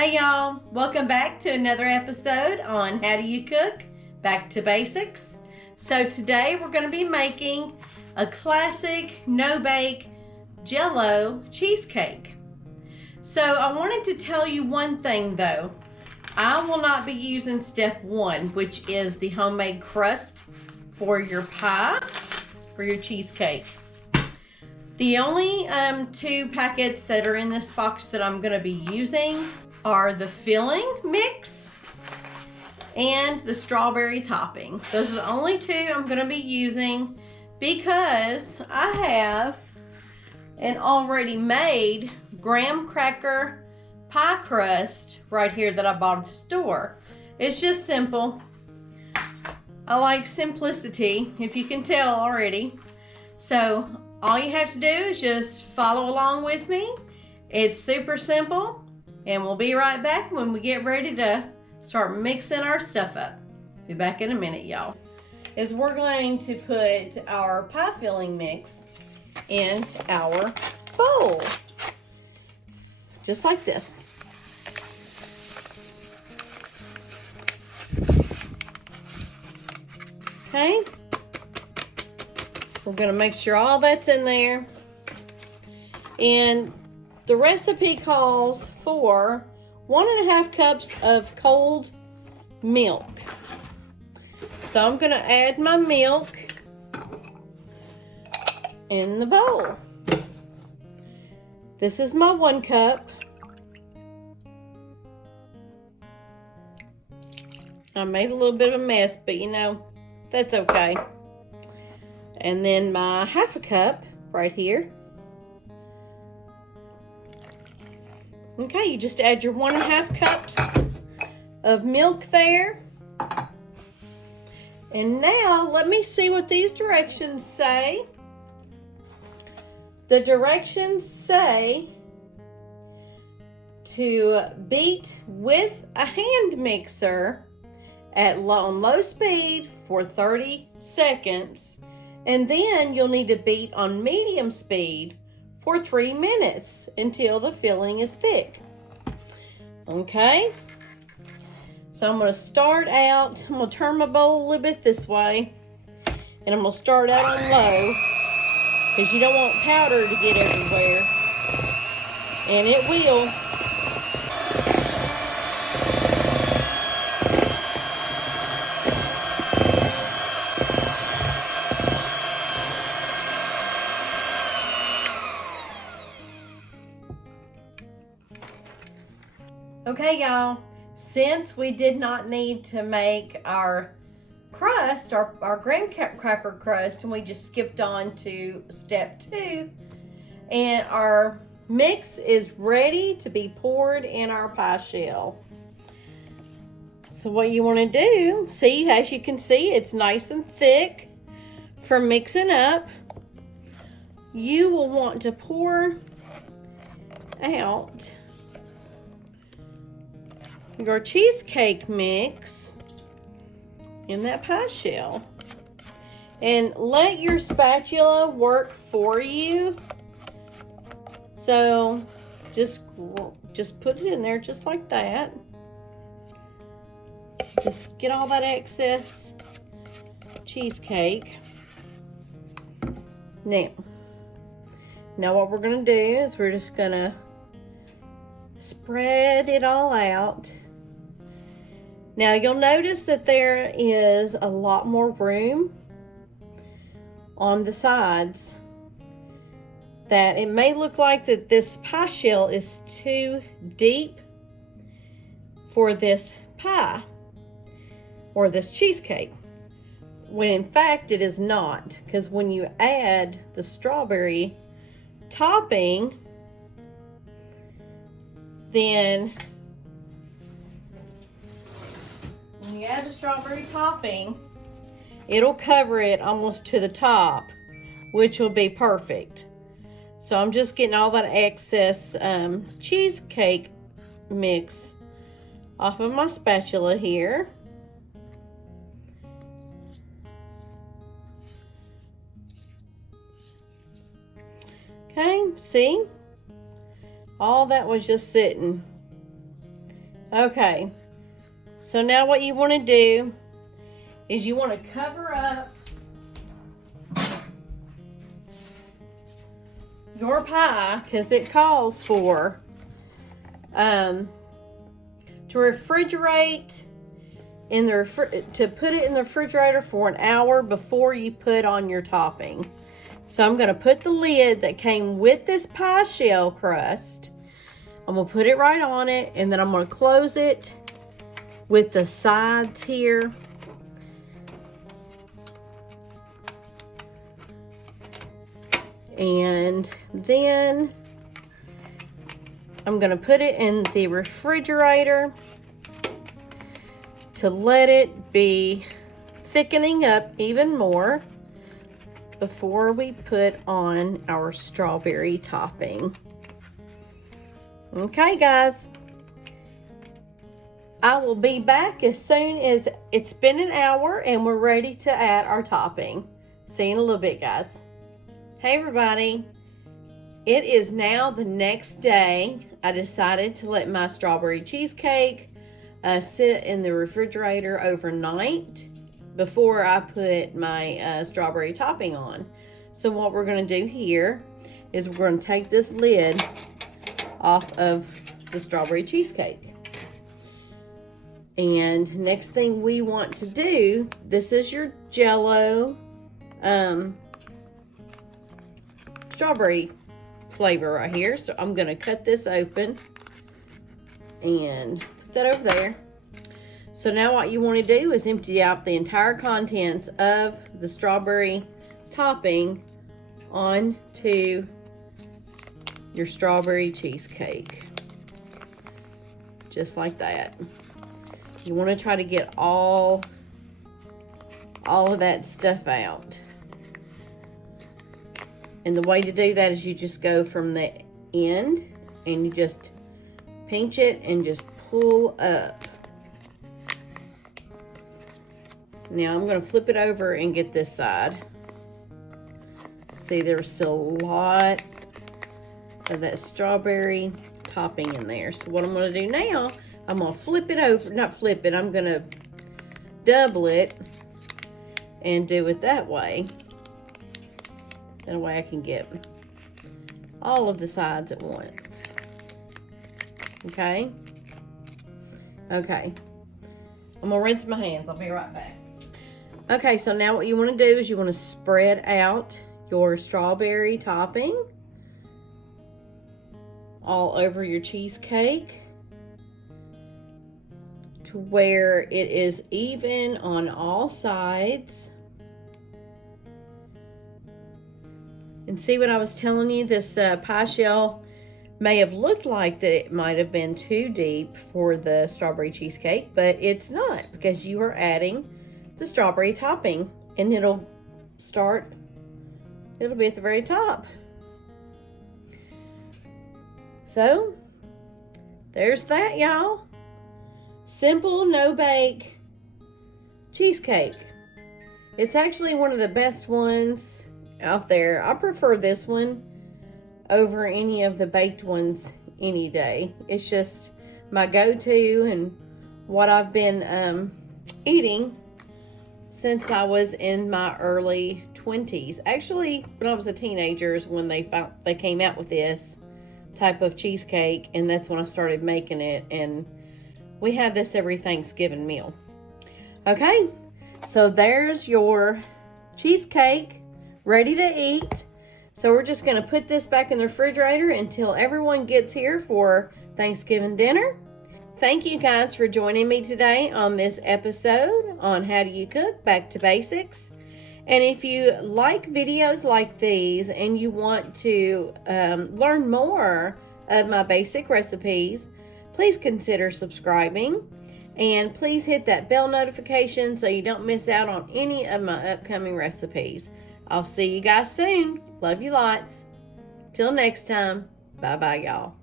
Hey y'all, welcome back to another episode on How Do You Cook? Back to Basics. So today we're going to be making a classic no-bake Jell-O cheesecake. So I wanted to tell you one thing though. I will not be using step one, which is the homemade crust for your pie, for your cheesecake. The only two packets that are in this box that I'm going to be using are the filling mix and the strawberry topping. Those are the only two I'm going to be using because I have an already made graham cracker pie crust right here that I bought at the store. It's just simple. I like simplicity, if you can tell already. So all you have to do is just follow along with me. It's super simple. And we'll be right back when we get ready to start mixing our stuff up. Be back in a minute, y'all. Is we're going to put our pie filling mix in our bowl. Just like this. Okay. We're going to make sure all that's in there. And the recipe calls for 1.5 cups of cold milk. So I'm going to add my milk in the bowl. This is my 1 cup. I made a little bit of a mess, but you know, that's okay. And then my 1/2 cup right here. Okay, you just add your 1.5 cups of milk there. And now, let me see what these directions say. The directions say to beat with a hand mixer at low speed for 30 seconds. And then you'll need to beat on medium speed for 3 minutes until the filling is thick. Okay, so I'm going to start out, I'm going to turn my bowl a little bit this way, and I'm going to start out on low because you don't want powder to get everywhere, and it will. Okay, y'all, since we did not need to make our crust, our graham cracker crust, and we just skipped on to step 2, and our mix is ready to be poured in our pie shell. So what you want to do, see, as you can see, it's nice and thick for mixing up. You will want to pour out your cheesecake mix in that pie shell, and let your spatula work for you. So just put it in there just like that. Just get all that excess cheesecake. Now what we're gonna do is we're just gonna spread it all out. Now you'll notice that there is a lot more room on the sides, that it may look like that this pie shell is too deep for this pie or this cheesecake, when in fact it is not, because when you add the strawberry topping, then when you add the strawberry topping, it'll cover it almost to the top, which will be perfect. So I'm just getting all that excess cheesecake mix off of my spatula here. Okay, see? All that was just sitting. Okay, so now what you want to do is you want to cover up your pie, because it calls for to refrigerate in the to put it in the refrigerator for an hour before you put on your topping. So I'm going to put the lid that came with this pie shell crust, I'm going to put it right on it, and then I'm going to close it with the sides here. And then I'm going to put it in the refrigerator to let it be thickening up even more before we put on our strawberry topping. Okay, guys. I will be back as soon as it's been an hour and we're ready to add our topping. See you in a little bit, guys. Hey, everybody. It is now the next day. I decided to let my strawberry cheesecake sit in the refrigerator overnight before I put my strawberry topping on. So what we're going to do here is we're going to take this lid off of the strawberry cheesecake. And next thing we want to do, this is your Jell-O strawberry flavor right here. So I'm going to cut this open and put that over there. So now what you want to do is empty out the entire contents of the strawberry topping onto your strawberry cheesecake. Just like that. You want to try to get all of that stuff out. And the way to do that is you just go from the end and you just pinch it and just pull up. Now I'm going to flip it over and get this side. See, there's still a lot of that strawberry topping in there. So what I'm going to do now, I'm going to flip it over, not flip it, I'm going to double it and do it that way. That way I can get all of the sides at once. Okay? Okay. I'm going to rinse my hands. I'll be right back. Okay, so now what you want to do is you want to spread out your strawberry topping all over your cheesecake to where it is even on all sides. And see what I was telling you, this pie shell may have looked like that it might have been too deep for the strawberry cheesecake, but it's not, because you are adding the strawberry topping, and it'll be at the very top. So there's that, y'all. Simple no-bake cheesecake. It's actually one of the best ones out there. I prefer this one over any of the baked ones any day. It's just my go-to and what I've been eating since I was in my early 20s. Actually, when I was a teenager is when they came out with this type of cheesecake, and that's when I started making it, and we had this every Thanksgiving meal. Okay, so there's your cheesecake ready to eat. So we're just going to put this back in the refrigerator until everyone gets here for Thanksgiving dinner. Thank you guys for joining me today on this episode on How Do You Cook? Back to Basics. And if you like videos like these and you want to learn more of my basic recipes, please consider subscribing. And please hit that bell notification so you don't miss out on any of my upcoming recipes. I'll see you guys soon. Love you lots. Till next time. Bye-bye, y'all.